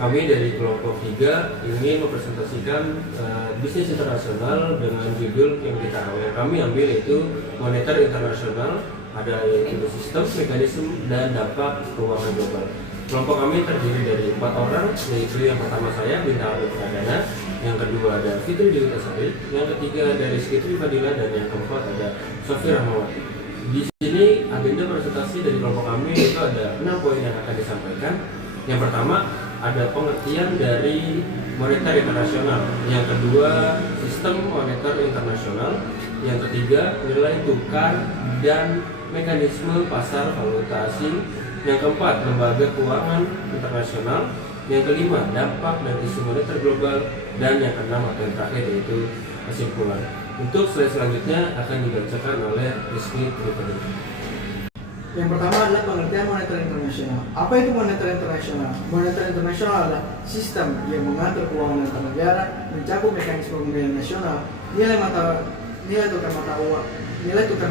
kami dari kelompok 3 ingin mempresentasikan bisnis internasional dengan judul yang kami ambil yaitu moneter internasional, ada yaitu sistem, mekanisme, dan dampak keuangan global. Kelompok kami terdiri dari 4 orang, yaitu yang pertama saya, Bintang Pradana, yang kedua ada Fitri Dewi Tasari, yang ketiga ada Rizky Trifadila, dan yang keempat ada Sofi Rahmawati. Di sini agenda presentasi dari kelompok kami itu ada 6 poin yang akan disampaikan. Yang pertama ada pengertian dari moneter internasional, yang kedua sistem moneter internasional, yang ketiga nilai tukar dan mekanisme pasar valuta asing, yang keempat lembaga keuangan internasional, yang kelima dampak dan isu moneter global, dan yang keenam atau yang terakhir yaitu kesimpulan. Untuk slide selanjutnya akan dibacakan oleh Rizky Trifadila. Yang pertama adalah pengertian moneter internasional. Apa itu moneter internasional? Moneter internasional adalah sistem yang mengatur keuangan antar negara, mencakup mekanisme pembayaran nasional, nilai tukar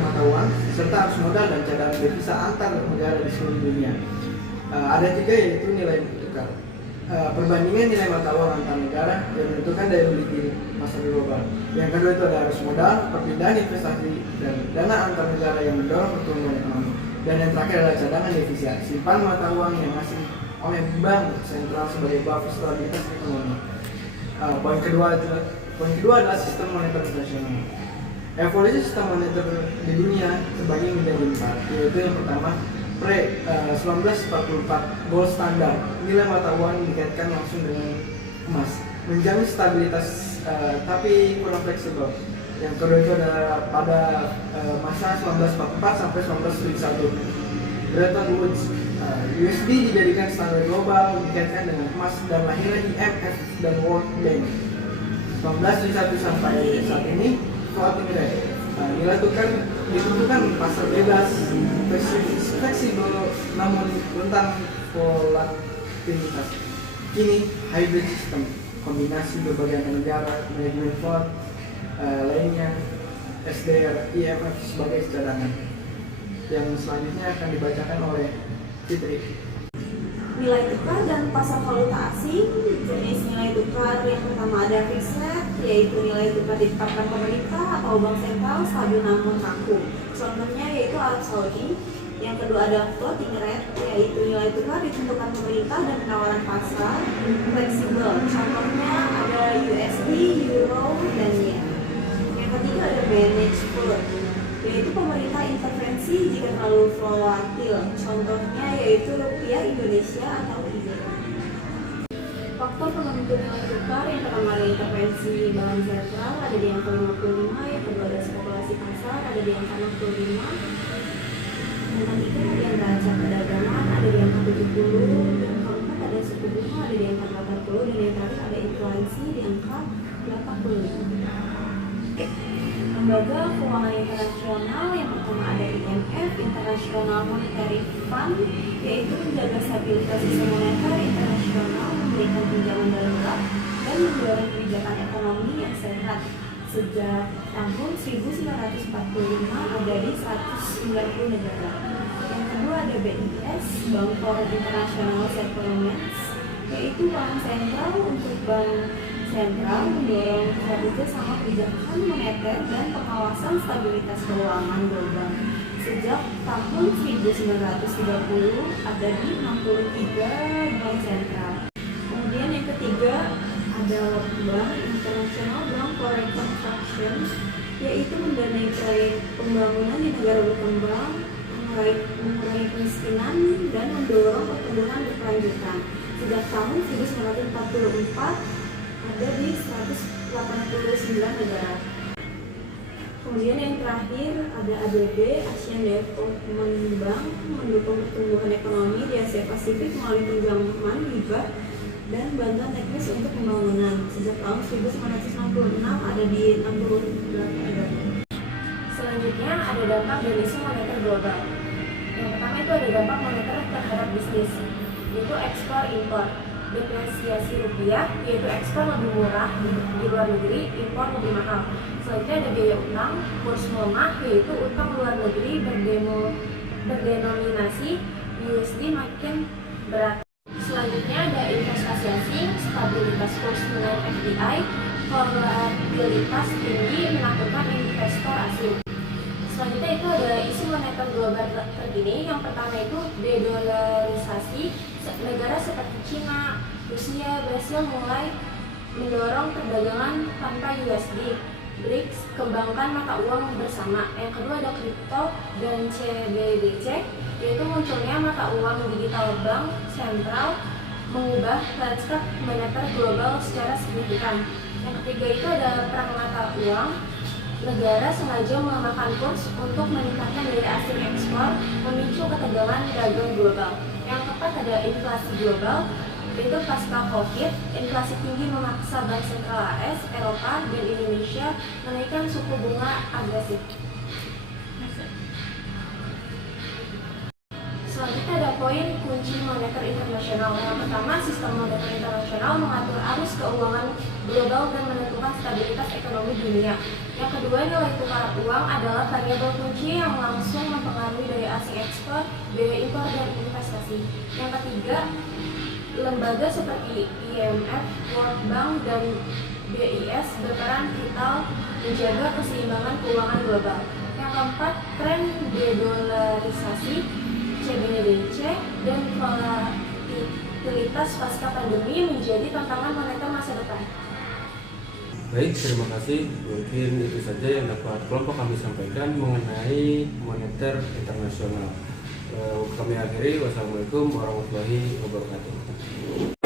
mata uang, serta arus modal dan cadangan devisa antar negara di seluruh dunia. Ada 3 yaitu nilai tukar. Perbandingan nilai mata uang antar negara yang menentukan daya beli di pasar global. Yang kedua itu ada arus modal, perpindahan investasi dan dana antar negara yang mendorong pertumbuhan ekonomi. Dan yang terakhir adalah cadangan devisa, simpan mata uang yang asing oleh bank sentral sebagai buffer stabilitas ekonomi. Poin kedua adalah sistem moneter internasional. Evolusi sistem moneter di dunia terbagi menjadi 4, yaitu yang pertama pre-1944 gold standar, nilai mata uang dikaitkan langsung dengan emas, menjamin stabilitas tapi kurang fleksibel. Yang kedua itu adalah pada masa 1944 sampai 1971 Bretton Woods, USD dijadikan standar global dikaitkan dengan emas dan lahirnya IMF dan World Bank. 1971 sampai saat ini floating rate, nilai tukar ditentukan pasar bebas, fleksibel namun rentan volatilitas. Kini hybrid system, kombinasi berbagai negara, manajemen fund lainnya, SDR, IMF sebagai cadangan. Yang selanjutnya akan dibacakan oleh Fitri. Nilai tukar dan pasar valuta asing. Jenis nilai tukar yang pertama ada fixed rate, yaitu nilai tukar ditetapkan pemerintah atau bank sentral stabil namun kaku. Contohnya yaitu Arab Saudi. Yang kedua ada floating rate, yaitu nilai tukar ditentukan pemerintah dan penawaran pasar fleksibel. Contohnya ada USD, Euro, dan Yen. Yang ketiga ada managed float, yaitu pemerintah intervensi jika terlalu volatil. Contohnya yaitu rupiah Indonesia atau IDR. Faktor penentu nilai tukar yang pertama ada intervensi bank sentral, ada di angka 55, yang kedua ada spekulasi pasar, ada di angka 65. Yang ketiga ada yang neraca perdagangan, ada di angka 70, yang keempat ada suku bunga, ada di angka 80, dan yang terakhir ada inflasi di angka 80. Lembaga keuangan internasional yang pertama ada IMF, International Monetary Fund, yaitu menjaga stabilitas sistem moneter internasional, memberikan pinjaman darurat, dan mendorong kebijakan ekonomi yang sehat. Sejak tahun 1945 ada di 190 negara. Yang kedua ada BIS, Bank for International Settlements, yaitu bank sentral untuk bank sentral mendorong kerjasama kebijakan moneter dan pengawasan stabilitas keuangan global. Sejak tahun 1930 ada di 63 bank sentral. Kemudian yang ketiga ada World Bank, International Bank for Reconstruction, yaitu mendanai proyek pembangunan di negara berkembang, mengurangi kemiskinan, dan mendorong pertumbuhan berkelanjutan. Sejak tahun 1944 ada di 189 negara. Kemudian yang terakhir ada ADB, Asian Development Bank, mendukung pertumbuhan ekonomi di Asia Pasifik melalui pinjaman hibah dan bantuan teknis untuk pembangunan. Sejak tahun 1966 ada di 68 negara. Selanjutnya ada dampak dari isu moneter global. Yang pertama itu ada dampak moneter terhadap bisnis, yaitu ekspor impor. Depresiasi rupiah, yaitu ekspor lebih murah di luar negeri, impor lebih mahal. Selanjutnya ada biaya utang, kurs melemah, yaitu utang luar negeri berdenominasi USD makin berat. Selanjutnya ada investasi asing. volatilitas kurs dengan FDI, volatilitas tinggi menakutkan investor asing. Selanjutnya itu ada isu moneter global terkini. Yang pertama itu de-dollarisasi. Negara seperti Cina, Rusia, Brasil mulai mendorong perdagangan tanpa USD. BRICS kembangkan mata uang bersama. Yang kedua ada kripto dan CBDC, yaitu munculnya mata uang digital bank sentral mengubah landscape moneter global secara signifikan. Yang ketiga itu ada perang mata uang. Negara sengaja melemahkan kurs untuk meningkatkan daya asing ekspor, memicu ketegangan dagang global. Yang keempat ada inflasi global, yaitu pasca COVID, inflasi tinggi memaksa Bank Sentral AS, Eropa, dan Indonesia menaikkan suku bunga agresif. Selanjutnya ada poin kunci moneter internasional. Yang pertama, sistem moneter internasional mengatur arus keuangan global dan menentukan stabilitas ekonomi dunia. Yang kedua, nilai tukar uang adalah variabel kunci yang langsung mempengaruhi daya asing ekspor, biaya impor, dan investasi. Yang ketiga, lembaga seperti IMF, World Bank, dan BIS berperan vital menjaga keseimbangan keuangan global. Yang keempat, tren de-dollarisasi, CBDC, dan volatilitas pasca pandemi menjadi tantangan moneter masa depan. Baik, terima kasih. Mungkin itu saja yang dapat kelompok kami sampaikan mengenai moneter internasional. Kami akhiri. Wassalamualaikum warahmatullahi wabarakatuh.